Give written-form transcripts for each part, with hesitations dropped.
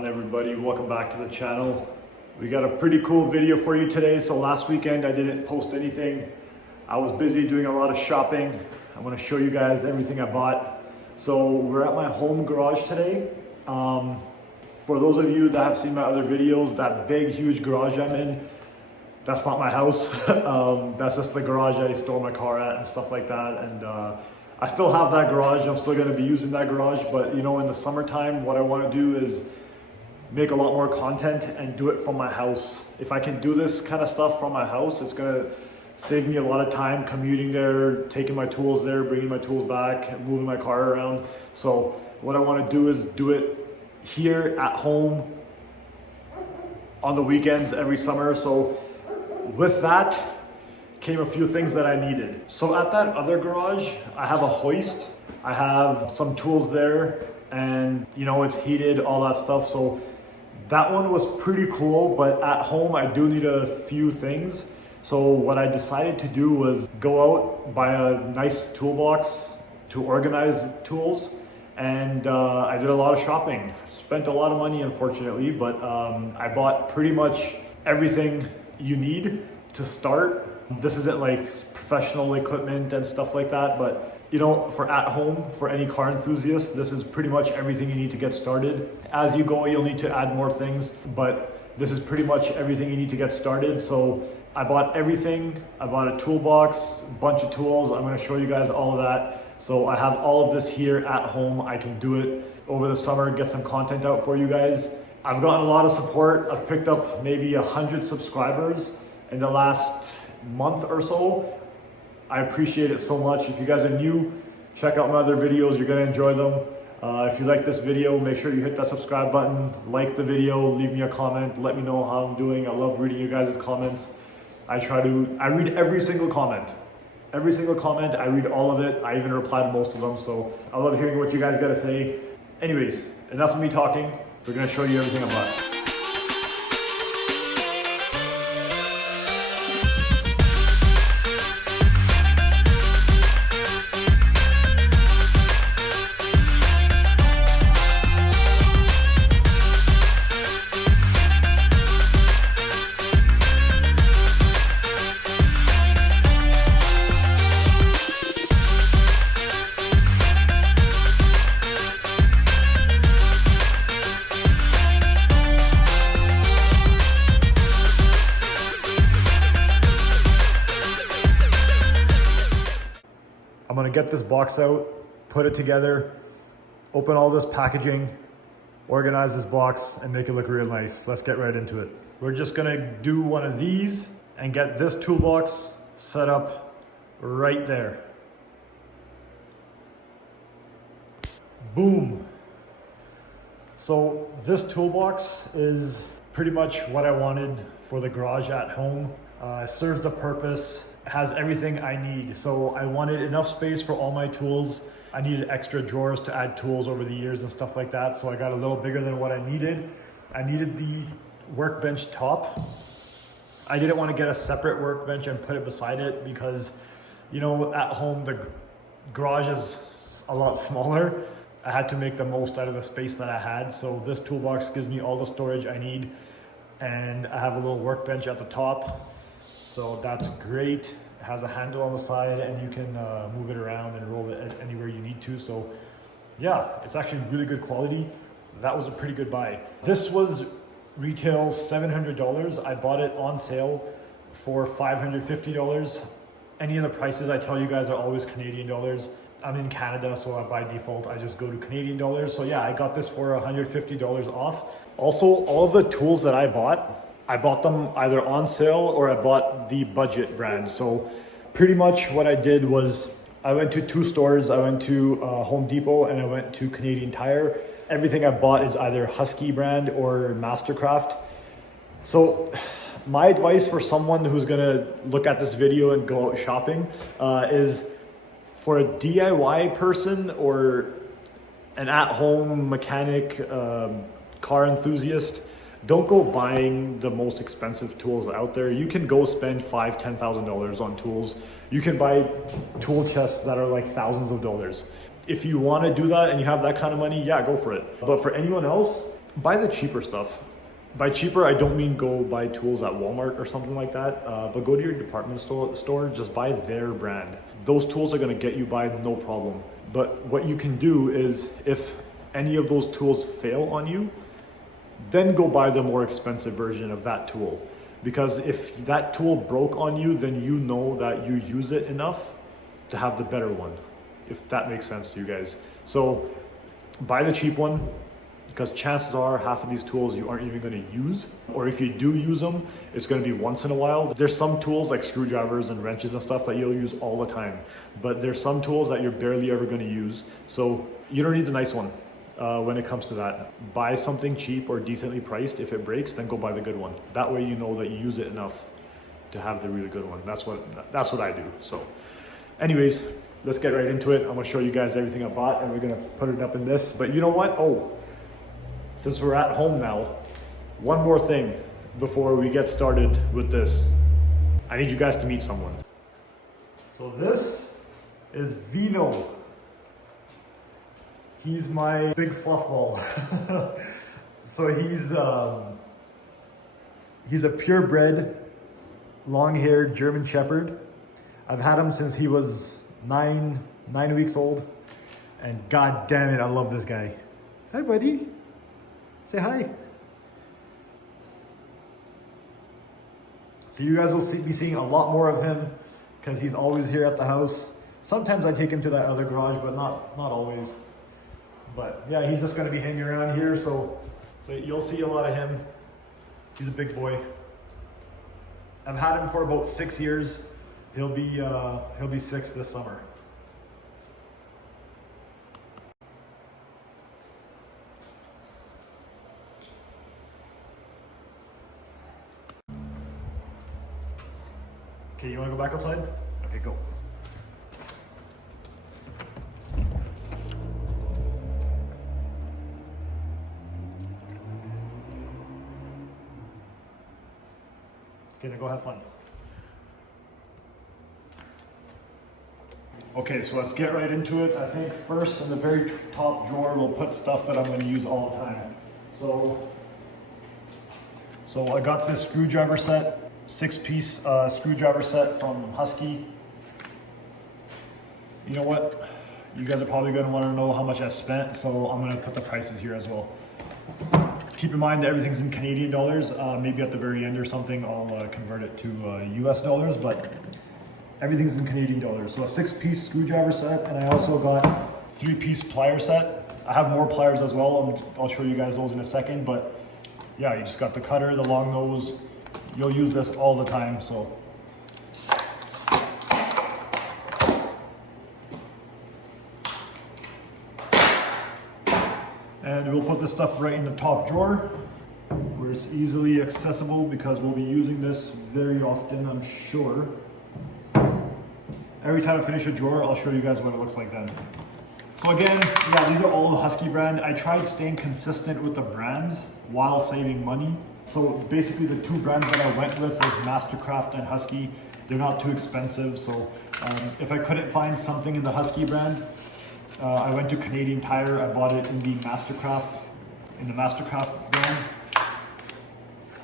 on, everybody? Welcome back to the channel. We got a pretty cool video for you today. So last weekend I didn't post anything. I was busy doing a lot of shopping. I'm going to show you guys everything I bought. So we're at my home garage today. For those of you that have seen my other videos, that big huge garage I'm in, that's not my house. That's just the garage I store my car at and stuff like that. And I still have that garage. I'm still going to be using that garage, but you know, in the summertime, what I want to do is make a lot more content and do it from my house. If I can do this kind of stuff from my house, it's going to save me a lot of time commuting there, taking my tools there, bringing my tools back, moving my car around. So what I want to do is do it here at home on the weekends every summer. So with that came a few things that I needed. So at that other garage, I have a hoist, I have some tools there, and you know, it's heated, all that stuff. So that one was pretty cool, but at home I do need a few things. So what I decided to do was go out, buy a nice toolbox to organize tools, and I did a lot of shopping. Spent a lot of money, unfortunately, but I bought pretty much everything you need to start. This isn't like professional equipment and stuff like that, but you know, for at home, for any car enthusiast, this is pretty much everything you need to get started. As you go, you'll need to add more things, but this is pretty much everything you need to get started. So I bought everything. I bought a toolbox, a bunch of tools. I'm going to show you guys all of that. So I have all of this here at home. I can do it over the summer, get some content out for you guys. I've gotten a lot of support. I've picked up maybe 100 subscribers in the last month or so. I appreciate it so much. If you guys are new, check out my other videos. You're gonna enjoy them. If you like this video, make sure you hit that subscribe button, like the video, leave me a comment, let me know how I'm doing. I love reading you guys' comments. I read every single comment. Every single comment, I read all of it. I even reply to most of them. So I love hearing what you guys gotta say. Anyways, enough of me talking. We're gonna show you everything I bought. I'm gonna get this box out, put it together, open all this packaging, organize this box, and make it look real nice. Let's get right into it. We're just gonna do one of these and get this toolbox set up right there. Boom. So this toolbox is pretty much what I wanted for the garage at home. It serves the purpose. Has everything I need. So I wanted enough space for all my tools. I needed extra drawers to add tools over the years and stuff like that. So I got a little bigger than what I needed. I needed the workbench top. I didn't want to get a separate workbench and put it beside it because, you know, at home the garage is a lot smaller. I had to make the most out of the space that I had. So this toolbox gives me all the storage I need. And I have a little workbench at the top. So that's great. It has a handle on the side and you can move it around and roll it anywhere you need to. So yeah, it's actually really good quality. That was a pretty good buy. This was retail $700. I bought it on sale for $550. Any of the prices I tell you guys are always Canadian dollars. I'm in Canada, so by default, I just go to Canadian dollars. So yeah, I got this for $150 off. Also, all of the tools that I bought them either on sale or I bought the budget brand. So pretty much what I did was I went to two stores. I went to Home Depot and I went to Canadian Tire. Everything I bought is either Husky brand or Mastercraft. So my advice for someone who's gonna look at this video and go out shopping is for a DIY person or an at-home mechanic, car enthusiast, don't go buying the most expensive tools out there. You can go spend $5,000, $10,000 on tools. You can buy tool chests that are like thousands of dollars. If you want to do that and you have that kind of money, yeah, go for it. But for anyone else, buy the cheaper stuff. By cheaper, I don't mean go buy tools at Walmart or something like that, but go to your department store, just buy their brand. Those tools are gonna get you by no problem. But what you can do is, if any of those tools fail on you, then go buy the more expensive version of that tool. Because if that tool broke on you, then you know that you use it enough to have the better one, if that makes sense to you guys. So buy the cheap one, because chances are half of these tools you aren't even going to use, or if you do use them, it's going to be once in a while. There's some tools like screwdrivers and wrenches and stuff that you'll use all the time, but there's some tools that you're barely ever going to use. So you don't need the nice one when it comes to that. Buy something cheap or decently priced. If it breaks, then go buy the good one. That way you know that you use it enough to have the really good one. That's what I do. So anyways, let's get right into it. I'm going to show you guys everything I bought, and we're going to put it up in this. But you know what? Since we're at home now, one more thing before we get started with this. I need you guys to meet someone. So this is Vino. He's my big fluff ball. So he's a purebred, long-haired German Shepherd. I've had him since he was nine weeks old, and god damn it, I love this guy. Hi, buddy. Say hi. So you guys will be seeing a lot more of him because he's always here at the house. Sometimes I take him to that other garage, but not always. But yeah, he's just gonna be hanging around here, so you'll see a lot of him. He's a big boy. I've had him for about 6 years. He'll be 6 this summer. Okay, you wanna go back outside? Okay, go. Okay, now go have fun. Okay, so let's get right into it. I think first in the very top drawer, we'll put stuff that I'm gonna use all the time. So I got this screwdriver set. 6-piece screwdriver set from Husky. You know what? You guys are probably going to want to know how much I spent, so I'm going to put the prices here as well. Keep in mind that everything's in Canadian dollars. Maybe at the very end or something, I'll convert it to US dollars, but everything's in Canadian dollars. So a 6-piece screwdriver set, and I also got 3-piece plier set. I have more pliers as well. I'll show you guys those in a second, but yeah, you just got the cutter, the long nose. You'll use this all the time, so. And we'll put this stuff right in the top drawer where it's easily accessible, because we'll be using this very often, I'm sure. Every time I finish a drawer, I'll show you guys what it looks like then. So again, yeah, these are all Husky brand. I tried staying consistent with the brands while saving money. So basically the 2 brands that I went with was Mastercraft and Husky. They're not too expensive, so if I couldn't find something in the Husky brand, I went to Canadian Tire. I bought it in the Mastercraft brand.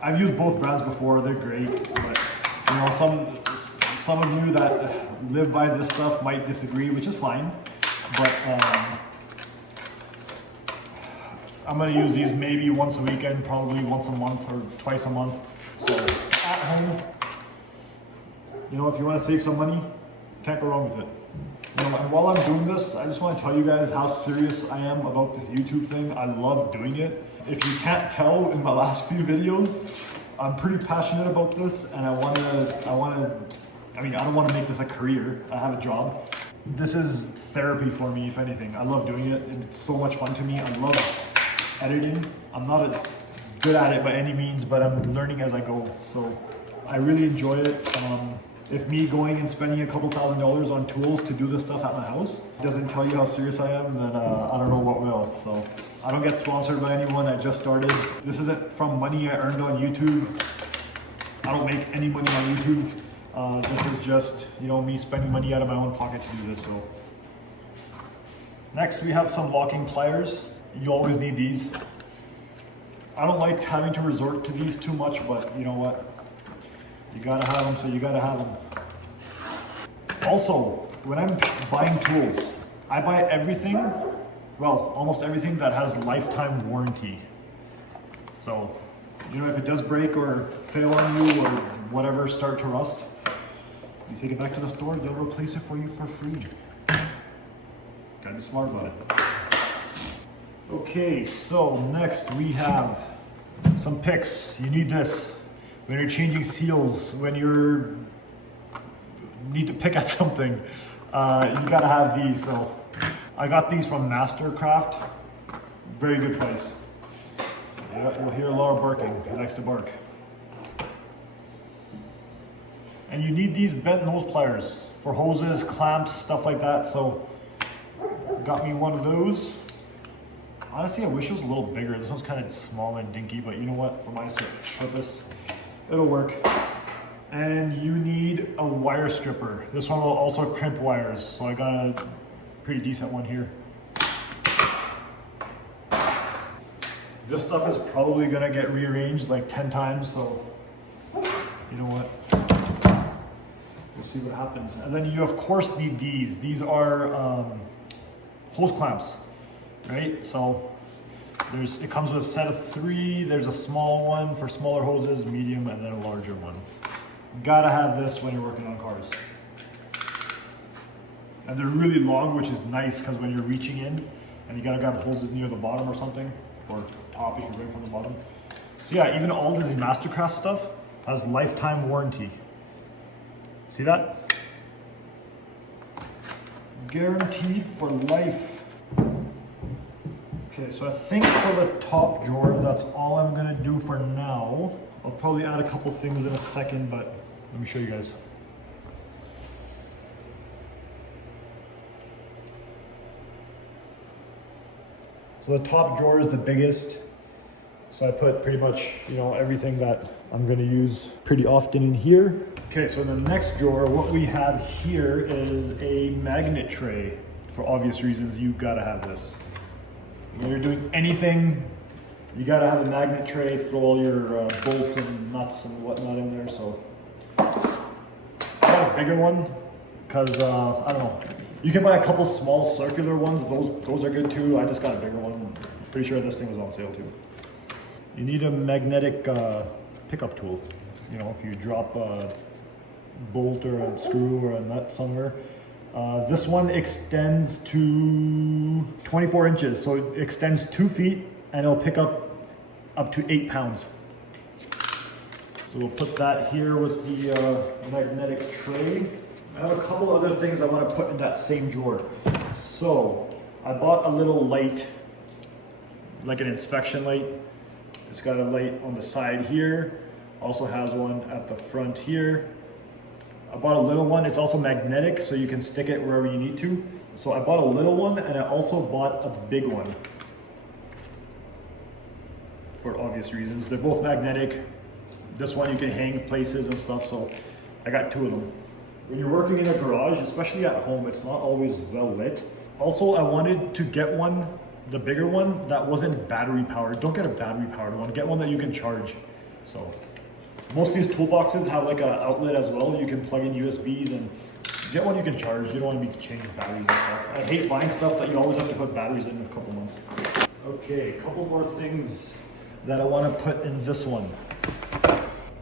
I've used both brands before, they're great, but you know, some of you that live by this stuff might disagree, which is fine, but I'm gonna use these maybe once a weekend, probably once a month or twice a month. So at home, you know, if you wanna save some money, can't go wrong with it. You know, and while I'm doing this, I just wanna tell you guys how serious I am about this YouTube thing. I love doing it. If you can't tell in my last few videos, I'm pretty passionate about this, and I don't wanna make this a career. I have a job. This is therapy for me, if anything. I love doing it. It's so much fun to me. I love editing. I'm not good at it by any means, but I'm learning as I go. So I really enjoy it. If me going and spending a couple $1,000s on tools to do this stuff at my house doesn't tell you how serious I am, then I don't know what will. So I don't get sponsored by anyone. I just started. This isn't from money I earned on YouTube. I don't make any money on YouTube. This is just, you know, me spending money out of my own pocket to do this. So next we have some locking pliers. You always need these. I don't like having to resort to these too much, but you know what? You gotta have them, so you gotta have them. Also, when I'm buying tools, I buy everything, well, almost everything that has lifetime warranty. So, you know, if it does break or fail on you or whatever, start to rust, you take it back to the store, they'll replace it for you for free. Gotta be smart about it. Okay, so next we have some picks. You need this when you're changing seals, when you need to pick at something. You gotta have these. So I got these from Mastercraft. Very good price. Yeah, you'll hear Laura barking. She likes to bark. And you need these bent nose pliers for hoses, clamps, stuff like that. So got me one of those. Honestly, I wish it was a little bigger. This one's kind of small and dinky, but you know what? For my purpose, it'll work. And you need a wire stripper. This one will also crimp wires, so I got a pretty decent one here. This stuff is probably gonna get rearranged like 10 times, so you know what? We'll see what happens. And then you of course need these. These are hose clamps. Right, so it comes with a set of 3. There's a small one for smaller hoses, medium, and then a larger one. Gotta have this when you're working on cars. And they're really long, which is nice because when you're reaching in and you gotta grab hoses near the bottom or something, or top if you're going from the bottom. So yeah, even all this Mastercraft stuff has lifetime warranty. See that? Guaranteed for life. Okay, so I think for the top drawer, that's all I'm gonna do for now. I'll probably add a couple things in a second, but let me show you guys. So the top drawer is the biggest. So I put pretty much, you know, everything that I'm gonna use pretty often in here. Okay, so in the next drawer, what we have here is a magnet tray. For obvious reasons, you gotta have this. When you're doing anything, you gotta have a magnet tray, throw all your bolts and nuts and whatnot in there. So I got a bigger one because I don't know. You can buy a couple small circular ones. Those are good too. I just got a bigger one. Pretty sure this thing was on sale too. You need a magnetic pickup tool. You know, if you drop a bolt or a screw or a nut somewhere. This one extends to 24 inches, so it extends 2 feet and it'll pick up to 8 pounds. So we'll put that here with the magnetic tray. I have a couple other things I want to put in that same drawer. So I bought a little light, like an inspection light. It's got a light on the side here, also has one at the front here. I bought a little one. It's also magnetic, so you can stick it wherever you need to. So I bought a little one, and I also bought a big one. For obvious reasons. They're both magnetic. This one you can hang places and stuff, so I got 2 of them. When you're working in a garage, especially at home, it's not always well lit. Also, I wanted to get one, the bigger one, that wasn't battery powered. Don't get a battery powered one. Get one that you can charge. So most of these toolboxes have like an outlet as well. You can plug in USBs and get one you can charge. You don't want to be changing batteries and stuff. I hate buying stuff that you always have to put batteries in a couple months. Okay, a couple more things that I want to put in this one.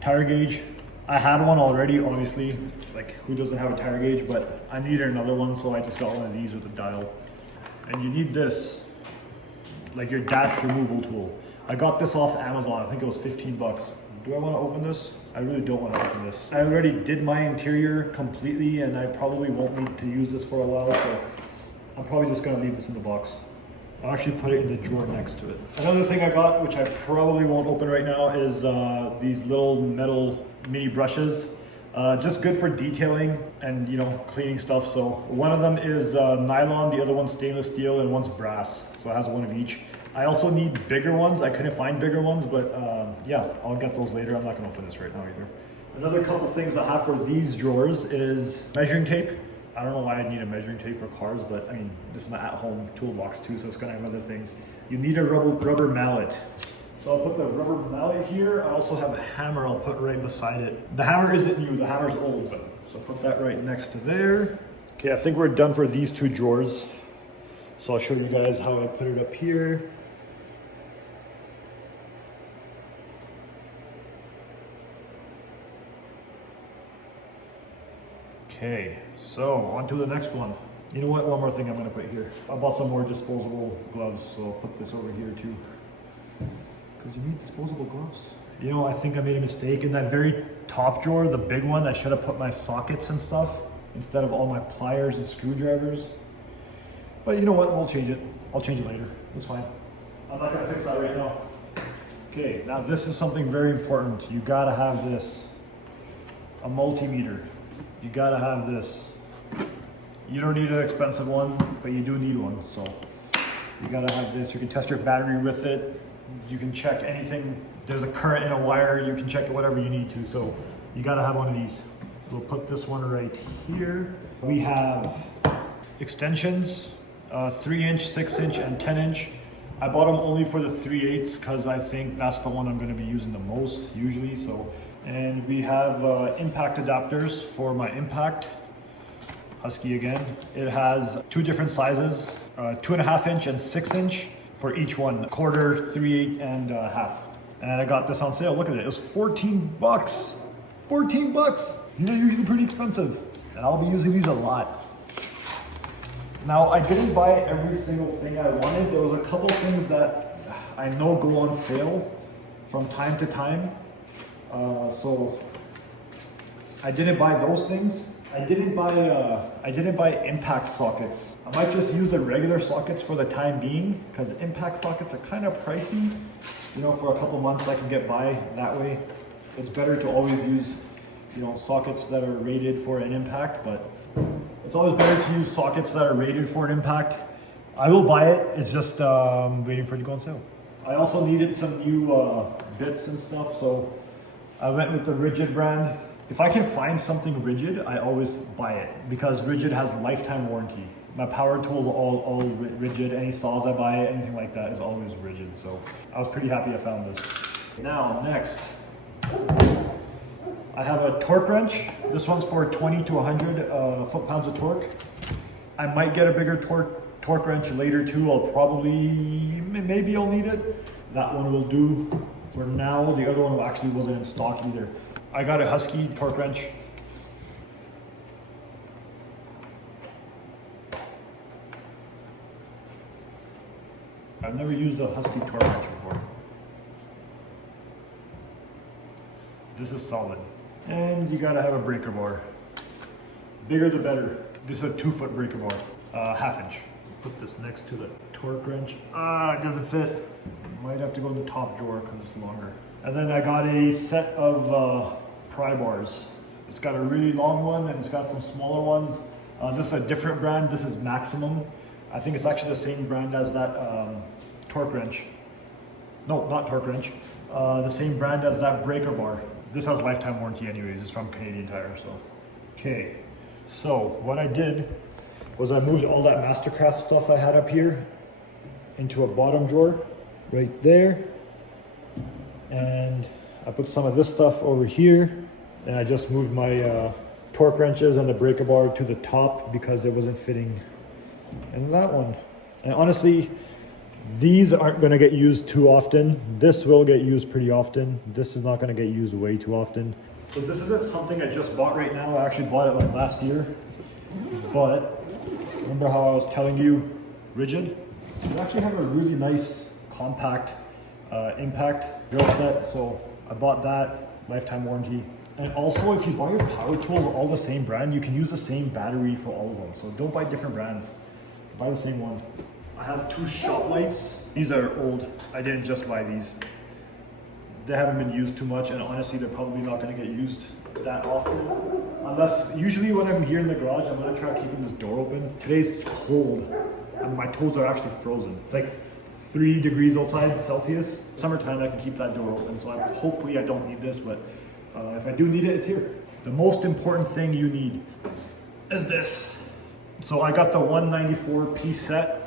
Tire gauge. I had one already, obviously. Like, who doesn't have a tire gauge? But I needed another one, so I just got one of these with a dial. And you need this, like your dash removal tool. I got this off Amazon. I think it was 15 bucks. Do I want to open this? I really don't want to open this. I already did my interior completely, and I probably won't need to use this for a while, so I'm probably just going to leave this in the box. I'll actually put it in the drawer next to it. Another thing I got, which I probably won't open right now, is these little metal mini brushes. Just good for detailing and, you know, cleaning stuff. So one of them is nylon, the other one's stainless steel, and one's brass. So it has one of each. I also need bigger ones. I couldn't find bigger ones, but yeah, I'll get those later. I'm not gonna open this right now either. Another couple things I have for these drawers is measuring tape. I don't know why I need a measuring tape for cars, but I mean, this is my at-home toolbox too, so it's gonna have other things. You need a rubber mallet. So I'll put the rubber mallet here. I also have a hammer I'll put right beside it. The hammer isn't new, the hammer's old, but so put that right next to there. Okay, I think we're done for these two drawers. So I'll show you guys how I put it up here. Okay, so on to the next one. You know what, one more thing I'm gonna put here. I bought some more disposable gloves, so I'll put this over here too. Because you need disposable gloves. You know, I think I made a mistake. In that very top drawer, the big one, I should have put my sockets and stuff instead of all my pliers and screwdrivers. But you know what, we'll change it. I'll change it later, it's fine. I'm not gonna fix that right now. Okay, now this is something very important. You gotta have this, a multimeter. You gotta have this. You don't need an expensive one, but you do need one, so you gotta have this. You can test your battery with it. You can check anything. There's a current in a wire, you can check it whatever you need to, so you gotta have one of these. We'll put this one right here. We have extensions, 3-inch, 6-inch, and 10-inch. I bought them only for the 3/8 because I think that's the one I'm gonna be using the most usually, so. And we have impact adapters for my impact. Husky again. It has two different sizes, 2.5-inch and 6-inch for each one, 1/4, 3/8, and half. And I got this on sale, look at it, it was 14 bucks. 14 bucks! These are usually pretty expensive, and I'll be using these a lot. Now, I didn't buy every single thing I wanted. There was a couple things that I know go on sale from time to time. So I didn't buy those things. I didn't buy impact sockets. I might just use the regular sockets for the time being because impact sockets are kind of pricey. You know, for a couple months I can get by that way. It's better to always use, you know, sockets that are rated for an impact, but it's always better to use sockets that are rated for an impact. I will buy it, it's just waiting for it to go on sale. I also needed some new bits and stuff, so I went with the Rigid brand. If I can find something Rigid, I always buy it because Rigid has lifetime warranty. My power tools are all Rigid. Any saws I buy, anything like that is always Rigid. So I was pretty happy I found this. Now, next, I have a torque wrench. This one's for 20 to 100 foot-pounds of torque. I might get a bigger torque wrench later too. I'll probably, maybe I'll need it. That one will do for now. The other one actually wasn't in stock either. I got a Husky torque wrench. I've never used a Husky torque wrench before. This is solid. And you gotta have a breaker bar. Bigger the better. This is a 2-foot breaker bar, 1/2 inch. Put this next to the torque wrench. It doesn't fit. Might have to go in the top drawer because it's longer. And then I got a set of pry bars. It's got a really long one and it's got some smaller ones. This is a different brand. This is Maximum. I think it's actually the same brand as that torque wrench. No, not torque wrench. The same brand as that breaker bar. This has lifetime warranty anyways. It's from Canadian Tire, so. Okay, so what I did was I moved all that Mastercraft stuff I had up here into a bottom drawer right there. And I put some of this stuff over here, and I just moved my torque wrenches and the breaker bar to the top because it wasn't fitting in that one. And honestly, these aren't going to get used too often. This will get used pretty often. This is not going to get used way too often. So this isn't something I just bought right now. I actually bought it like last year. But remember how I was telling you, Rigid? They actually have a really nice compact impact drill set. So I bought that, lifetime warranty. And also, if you buy your power tools all the same brand, you can use the same battery for all of them. So don't buy different brands, buy the same one. I have 2 shop lights. These are old. I didn't just buy these. They haven't been used too much, and honestly, they're probably not gonna get used that often. Unless, usually when I'm here in the garage, I'm gonna try keeping this door open. Today's cold, and my toes are actually frozen. It's like 3 degrees outside Celsius. Summertime, I can keep that door open, so hopefully I don't need this, but if I do need it, it's here. The most important thing you need is this. So I got the 194 piece set.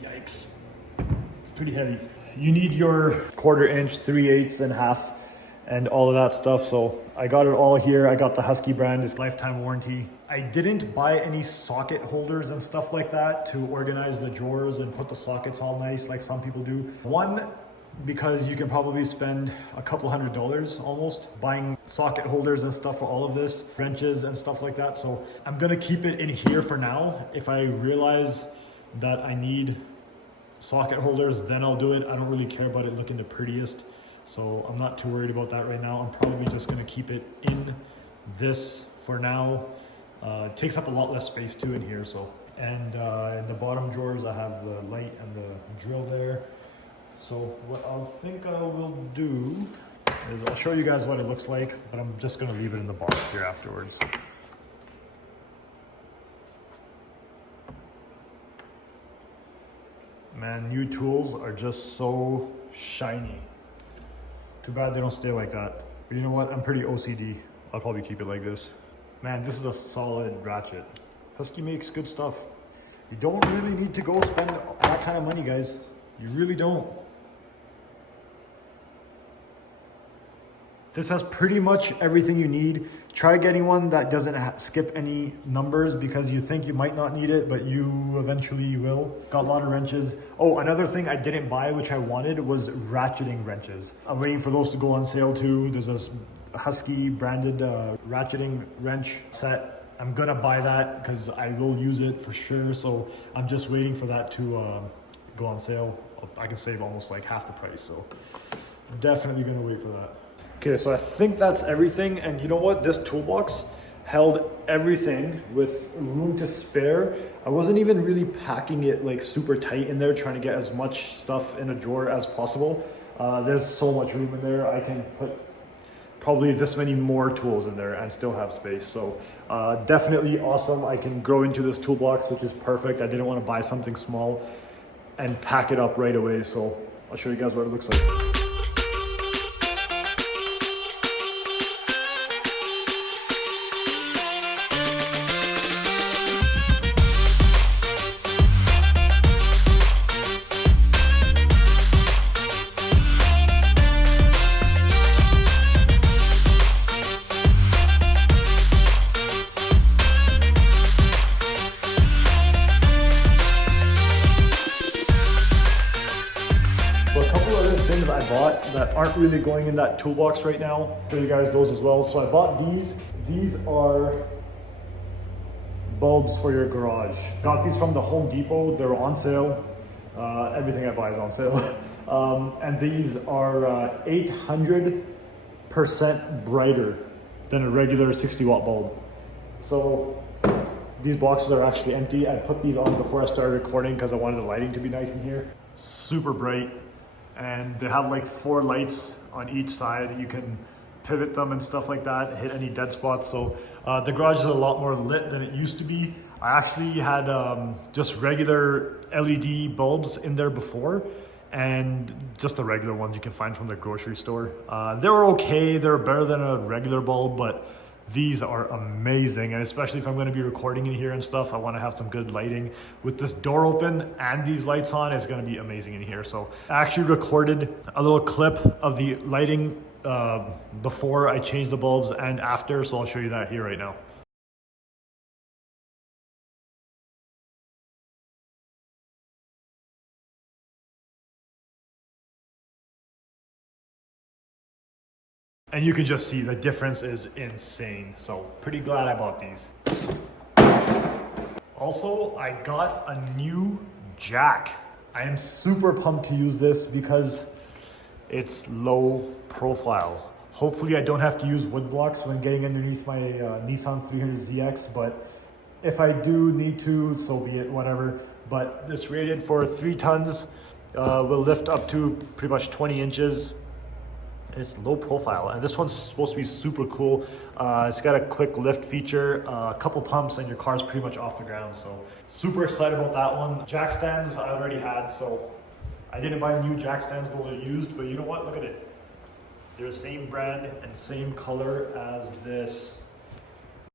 Yikes, it's pretty heavy. you need your 1/4 inch, 3/8 and half, and all of that stuff. So I got it all here. I got the Husky brand, it's lifetime warranty. I didn't buy any socket holders and stuff like that to organize the drawers and put the sockets all nice like some people do. One, because you can probably spend a couple $100 almost buying socket holders and stuff for all of this, wrenches and stuff like that. So I'm gonna keep it in here for now. If I realize that I need socket holders, then I'll do it. I don't really care about it looking the prettiest, so I'm not too worried about that right now. I'm probably just gonna keep it in this for now. It takes up a lot less space too in here. So, and in the bottom drawers I have the light and the drill there. So what I think I will do is I'll show you guys what it looks like, but I'm just gonna leave it in the box here afterwards. Man, new tools are just so shiny. Too bad they don't stay like that. But you know what? I'm pretty OCD. I'll probably keep it like this. Man, this is a solid ratchet. Husky makes good stuff. You don't really need to go spend that kind of money, guys. You really don't. This has pretty much everything you need. Try getting one that doesn't skip any numbers because you think you might not need it, but you eventually will. Got a lot of wrenches. Oh, another thing I didn't buy, which I wanted, was ratcheting wrenches. I'm waiting for those to go on sale too. There's a Husky branded ratcheting wrench set. I'm gonna buy that because I will use it for sure. So I'm just waiting for that to go on sale. I can save almost like half the price. So definitely gonna wait for that. Okay, so I think that's everything. And you know what? This toolbox held everything with room to spare. I wasn't even really packing it like super tight in there, trying to get as much stuff in a drawer as possible. There's so much room in there. I can put probably this many more tools in there and still have space. So definitely awesome. I can grow into this toolbox, which is perfect. I didn't want to buy something small and pack it up right away. So I'll show you guys what it looks like. Things I bought that aren't really going in that toolbox right now. I'll show you guys those as well. So I bought these. These are bulbs for your garage. Got these from the Home Depot. They're on sale. Everything I buy is on sale. And these are 800% brighter than a regular 60-watt bulb. So these boxes are actually empty. I put these on before I started recording because I wanted the lighting to be nice in here. Super bright. And they have like 4 lights on each side. You can pivot them and stuff like that, hit any dead spots. So the garage is a lot more lit than it used to be. I actually had just regular LED bulbs in there before, and just the regular ones you can find from the grocery store. They were okay, they were better than a regular bulb, but these are amazing. And especially if I'm gonna be recording in here and stuff, I wanna have some good lighting. With this door open and these lights on, it's gonna be amazing in here. So I actually recorded a little clip of the lighting before I changed the bulbs and after, so I'll show you that here right now. And you can just see the difference is insane. So pretty glad I bought these. Also, I got a new jack. I am super pumped to use this because it's low profile. Hopefully I don't have to use wood blocks when getting underneath my Nissan 300ZX, but if I do need to, so be it, whatever. But this rated for 3 tons, will lift up to pretty much 20 inches. It's low profile, and this one's supposed to be super cool. It's got a quick lift feature, a couple pumps, and your car's pretty much off the ground. So super excited about that one. Jack stands I already had, so I didn't buy new jack stands, those are used, but you know what, look at it. They're the same brand and same color as this.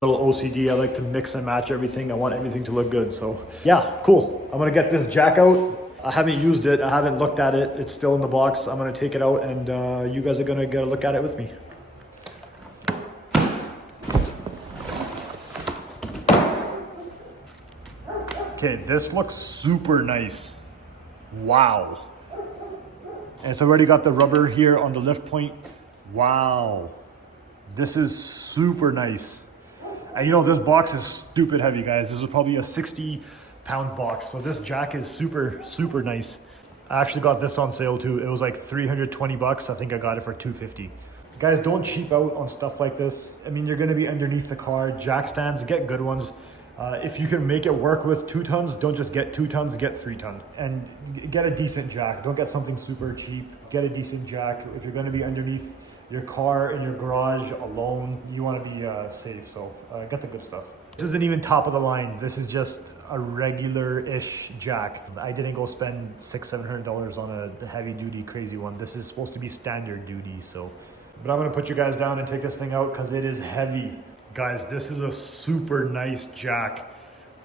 Little OCD, I like to mix and match everything. I want everything to look good, so yeah, cool. I'm gonna get this jack out. I haven't used it. I haven't looked at it. It's still in the box. I'm gonna take it out and you guys are gonna get a look at it with me. Okay, this looks super nice. Wow. And it's already got the rubber here on the lift point. Wow. This is super nice. And you know, this box is stupid heavy, guys. This is probably a 60-pound box. So this jack is super, super nice. I actually got this on sale too. It was like 320 bucks. I think I got it for 250. Guys, don't cheap out on stuff like this. I mean, you're gonna be underneath the car. Jack stands, get good ones. If you can make it work with 2 tons, don't just get 2 tons, get 3 ton. And get a decent jack. Don't get something super cheap. Get a decent jack. If you're gonna be underneath your car in your garage alone, you wanna be safe, so get the good stuff. This isn't even top of the line. This is just a regular-ish jack. I didn't go spend $600-700 on a heavy-duty crazy one. This is supposed to be standard duty, so. But I'm gonna put you guys down and take this thing out because it is heavy. Guys, this is a super nice jack.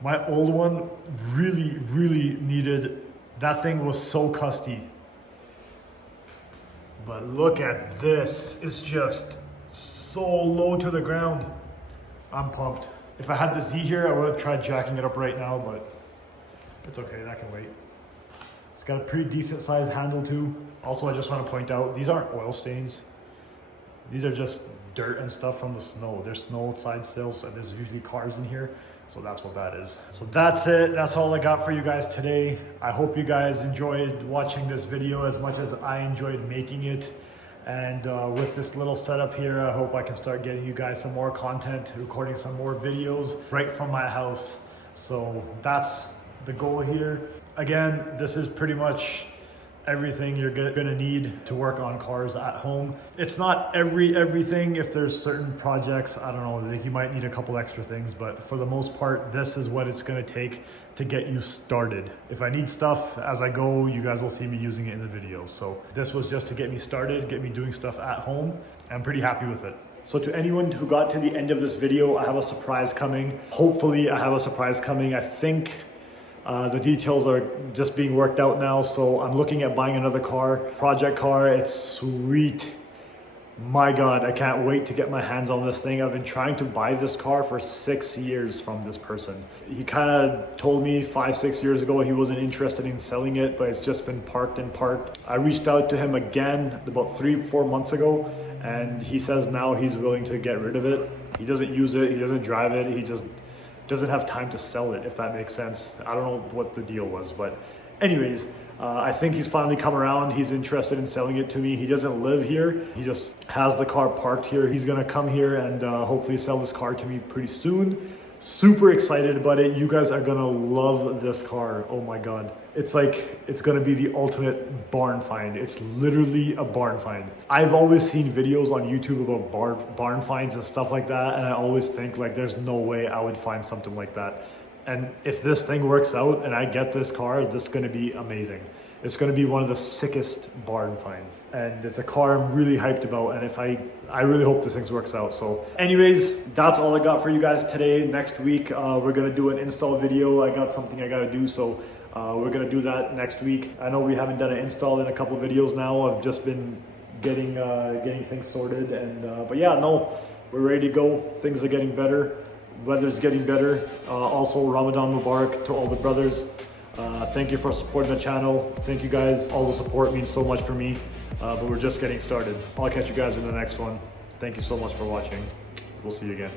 My old one really needed, that thing was so custy. But look at this, it's just so low to the ground. I'm pumped. If I had the Z here, I would have tried jacking it up right now, but it's okay, that can wait. It's got a pretty decent sized handle too. Also, I just want to point out, these aren't oil stains. These are just dirt and stuff from the snow. There's snow outside still, so there's usually cars in here. So that's what that is. So that's it. That's all I got for you guys today. I hope you guys enjoyed watching this video as much as I enjoyed making it. And with this little setup here, I hope I can start getting you guys some more content, recording some more videos right from my house. So that's the goal here. Again, this is pretty much everything you're gonna need to work on cars at home. It's not everything. If there's certain projects, I don't know, like you might need a couple extra things, but for the most part, this is what it's gonna take to get you started. If I need stuff as I go, you guys will see me using it in the video. So this was just to get me started, get me doing stuff at home. I'm pretty happy with it. So to anyone who got to the end of this video, I have a surprise coming. Hopefully I have a surprise coming. I think the details are just being worked out now, so I'm looking at buying another car, project car. It's sweet. My God, I can't wait to get my hands on this thing. I've been trying to buy this car for 6 years from this person. He kind of told me 5-6 years ago he wasn't interested in selling it, but it's just been parked and parked. I reached out to him again about 3-4 months ago, and he says now he's willing to get rid of it. He doesn't use it, he doesn't drive it, he just doesn't have time to sell it, if that makes sense. I don't know what the deal was, but anyways, I think he's finally come around. He's interested in selling it to me. He doesn't live here. He just has the car parked here. He's gonna come here and hopefully sell this car to me pretty soon. Super excited about it. You guys are gonna love this car. Oh my God. It's like, it's gonna be the ultimate barn find. It's literally a barn find. I've always seen videos on YouTube about barn finds and stuff like that, and I always think like there's no way I would find something like that. And if this thing works out and I get this car, this is gonna be amazing. It's gonna be one of the sickest barn finds. And it's a car I'm really hyped about, and if I really hope this thing works out. So anyways, that's all I got for you guys today. Next week, we're gonna do an install video. I got something I gotta do, so we're gonna do that next week. I know we haven't done an install in a couple of videos now. I've just been getting things sorted, and but yeah, no, we're ready to go. Things are getting better. Weather's getting better. Also, Ramadan Mubarak to all the brothers. Thank you for supporting the channel. Thank you guys. All the support means so much for me, but we're just getting started. I'll catch you guys in the next one. Thank you so much for watching. We'll see you again.